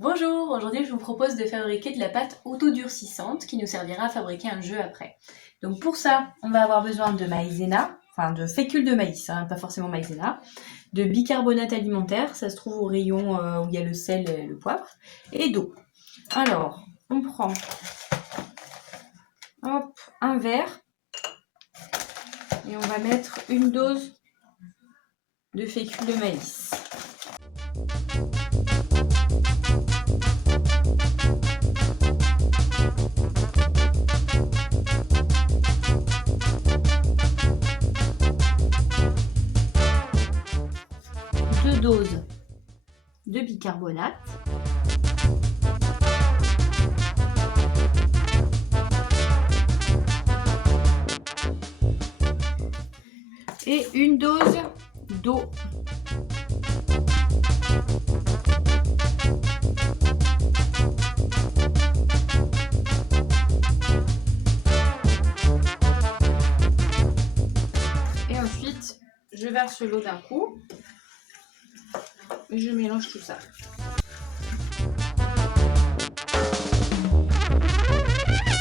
Bonjour, aujourd'hui je vous propose de fabriquer de la pâte autodurcissante qui nous servira à fabriquer un jeu après. Donc pour ça, on va avoir besoin de maïzena, enfin de fécule de maïs, pas forcément maïzena, de bicarbonate alimentaire, ça se trouve au rayon où il y a le sel et le poivre, et d'eau. Alors, on prend un verre et on va mettre une dose de fécule de maïs. Deux doses de bicarbonate. Et une dose d'eau. Et ensuite, je verse l'eau d'un coup et je mélange tout ça.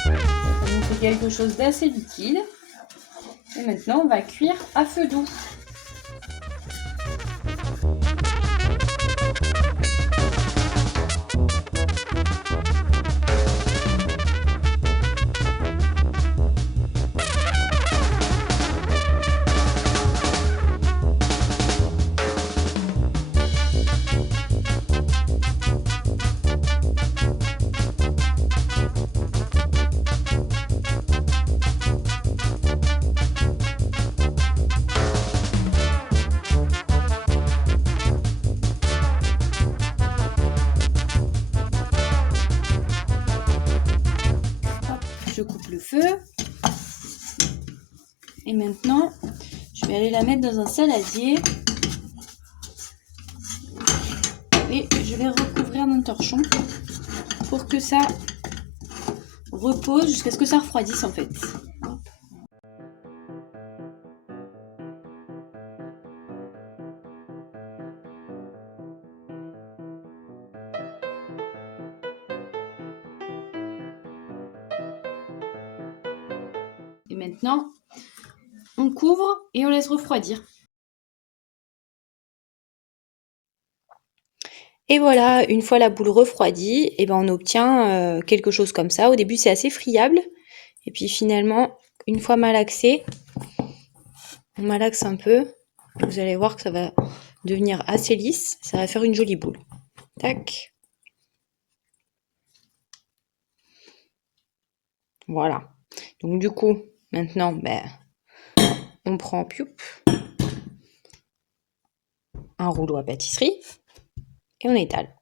On fait quelque chose d'assez liquide. Et maintenant, on va cuire à feu doux. Je coupe le feu et maintenant je vais aller la mettre dans un saladier et je vais recouvrir mon torchon pour que ça repose jusqu'à ce que ça refroidisse en fait. Et maintenant on couvre et on laisse refroidir. Et voilà, une fois la boule refroidie, et ben on obtient quelque chose comme ça. Au début, c'est assez friable. Et puis finalement, une fois malaxé, on malaxe un peu. Vous allez voir que ça va devenir assez lisse. Ça va faire une jolie boule. Tac. Voilà. Donc du coup, maintenant, on prend un rouleau à pâtisserie et on étale.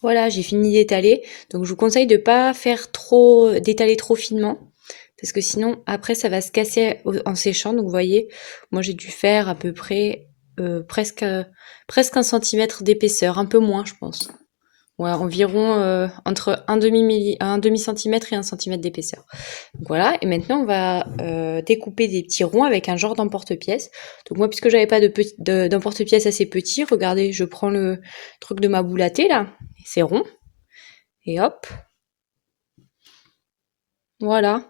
Voilà, j'ai fini d'étaler. Donc je vous conseille de ne pas faire d'étaler trop finement. Parce que sinon, après, ça va se casser en séchant. Donc vous voyez, moi j'ai dû faire à peu près presque 1 centimètre d'épaisseur. Un peu moins, je pense. Ouais, environ entre un demi centimètre et 1 centimètre d'épaisseur. Donc voilà, et maintenant on va découper des petits ronds avec un genre d'emporte-pièce. Donc moi, puisque j'avais pas d'emporte-pièce assez petit, regardez, je prends le truc de ma boule à thé là, c'est rond, et hop, voilà.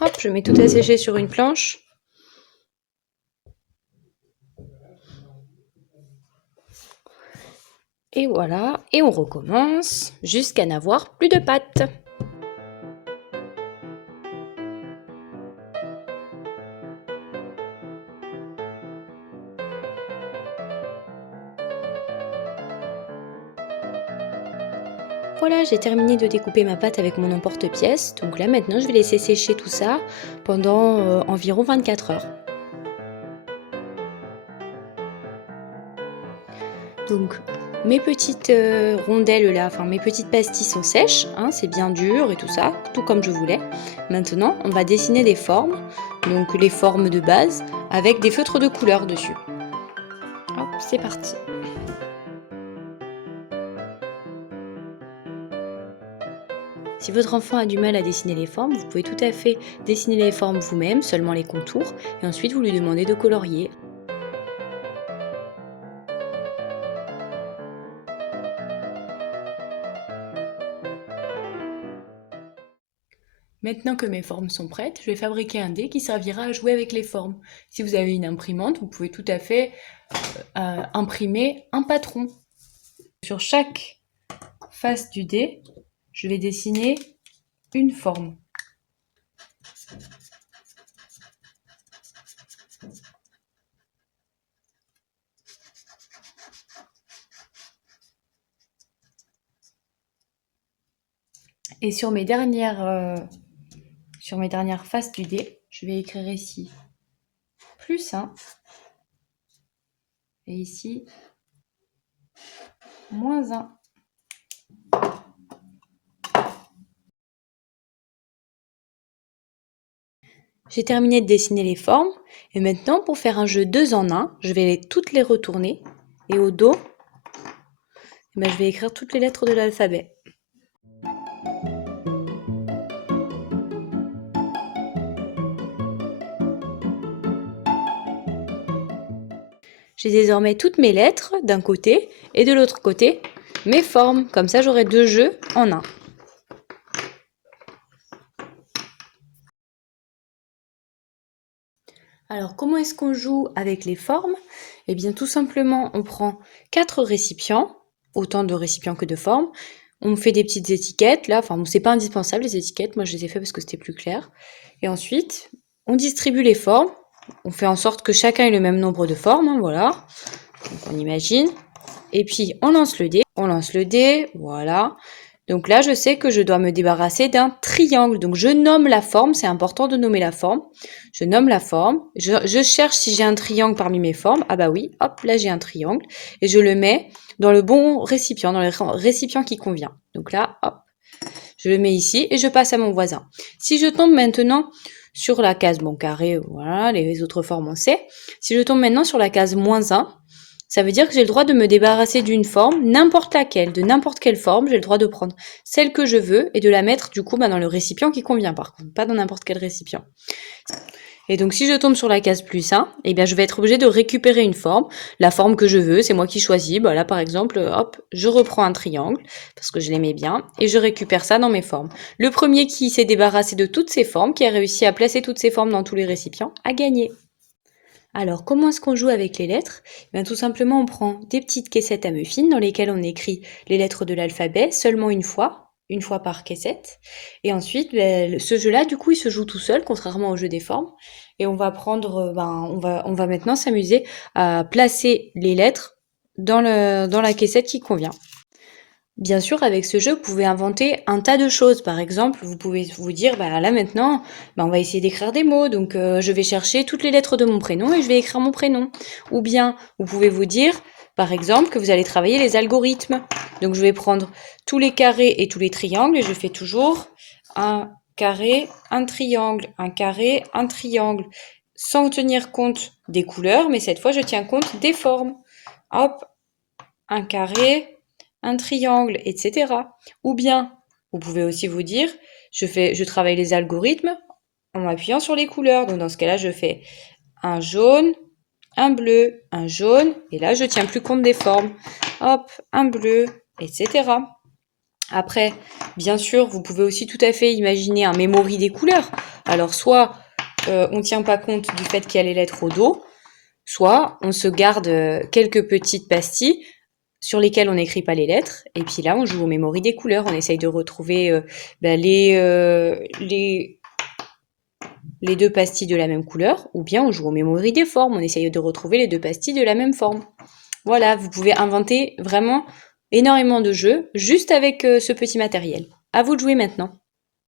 Hop, je mets tout à sécher sur une planche. Et voilà, et on recommence jusqu'à n'avoir plus de pâte. Voilà, j'ai terminé de découper ma pâte avec mon emporte-pièce. Donc là, maintenant, je vais laisser sécher tout ça pendant environ 24 heures. Donc, Mes petites rondelles là, enfin mes petites pastilles sont sèches, hein, c'est bien dur et tout ça, tout comme je voulais. Maintenant, on va dessiner des formes, donc les formes de base, avec des feutres de couleur dessus. Hop, c'est parti. Si votre enfant a du mal à dessiner les formes, vous pouvez tout à fait dessiner les formes vous-même, seulement les contours, et ensuite vous lui demandez de colorier. Maintenant que mes formes sont prêtes, je vais fabriquer un dé qui servira à jouer avec les formes. Si vous avez une imprimante, vous pouvez tout à fait imprimer un patron. Sur chaque face du dé, je vais dessiner une forme. Et sur mes dernières faces du dé, je vais écrire ici +1 et ici -1. J'ai terminé de dessiner les formes et maintenant pour faire un jeu 2 en 1, je vais toutes les retourner et au dos, je vais écrire toutes les lettres de l'alphabet. J'ai désormais toutes mes lettres d'un côté et de l'autre côté mes formes, comme ça j'aurai 2 jeux en un. Alors comment est-ce qu'on joue avec les formes? Eh bien tout simplement on prend 4 récipients, autant de récipients que de formes, on fait des petites étiquettes là, enfin c'est pas indispensable les étiquettes, moi je les ai fait parce que c'était plus clair, et ensuite on distribue les formes, on fait en sorte que chacun ait le même nombre de formes, hein, voilà, donc on imagine, et puis on lance le dé, voilà. Donc là, je sais que je dois me débarrasser d'un triangle. Donc je nomme la forme, c'est important de nommer la forme. Je nomme la forme, je cherche si j'ai un triangle parmi mes formes. Ah bah oui, hop, là j'ai un triangle. Et je le mets dans le bon récipient, dans le récipient qui convient. Donc là, hop, je le mets ici et je passe à mon voisin. Si je tombe maintenant sur la case, bon carré, voilà, les autres formes on sait. Si je tombe maintenant sur la case -1, ça veut dire que j'ai le droit de me débarrasser d'une forme, n'importe laquelle, de n'importe quelle forme, j'ai le droit de prendre celle que je veux et de la mettre du coup dans le récipient qui convient par contre, pas dans n'importe quel récipient. Et donc si je tombe sur la case +1, eh bien je vais être obligée de récupérer une forme, la forme que je veux, c'est moi qui choisis. Bah là par exemple, hop, je reprends un triangle parce que je l'aimais bien et je récupère ça dans mes formes. Le premier qui s'est débarrassé de toutes ces formes, qui a réussi à placer toutes ces formes dans tous les récipients, a gagné. Alors, comment est-ce qu'on joue avec les lettres? Bien, tout simplement, on prend des petites caissettes à muffins dans lesquelles on écrit les lettres de l'alphabet seulement une fois par caissette. Et ensuite, ce jeu-là, du coup, il se joue tout seul, contrairement au jeu des formes. Et on va prendre, on va maintenant s'amuser à placer les lettres dans la caissette qui convient. Bien sûr, avec ce jeu, vous pouvez inventer un tas de choses. Par exemple, vous pouvez vous dire, bah là maintenant, on va essayer d'écrire des mots. Donc, je vais chercher toutes les lettres de mon prénom et je vais écrire mon prénom. Ou bien, vous pouvez vous dire, par exemple, que vous allez travailler les algorithmes. Donc, je vais prendre tous les carrés et tous les triangles et je fais toujours un carré, un triangle, un carré, un triangle, sans tenir compte des couleurs, mais cette fois, je tiens compte des formes. Hop, un carré, un triangle, etc. Ou bien, vous pouvez aussi vous dire, je travaille les algorithmes en m'appuyant sur les couleurs. Donc dans ce cas-là, je fais un jaune, un bleu, un jaune, et là je tiens plus compte des formes. Hop, un bleu, etc. Après, bien sûr, vous pouvez aussi tout à fait imaginer un memory des couleurs. Alors soit on ne tient pas compte du fait qu'il y a les lettres au dos, soit on se garde quelques petites pastilles sur lesquels on n'écrit pas les lettres, et puis là on joue aux mémories des couleurs, on essaye de retrouver les deux pastilles de la même couleur, ou bien on joue aux mémories des formes, on essaye de retrouver les deux pastilles de la même forme. Voilà, vous pouvez inventer vraiment énormément de jeux juste avec ce petit matériel. À vous de jouer maintenant.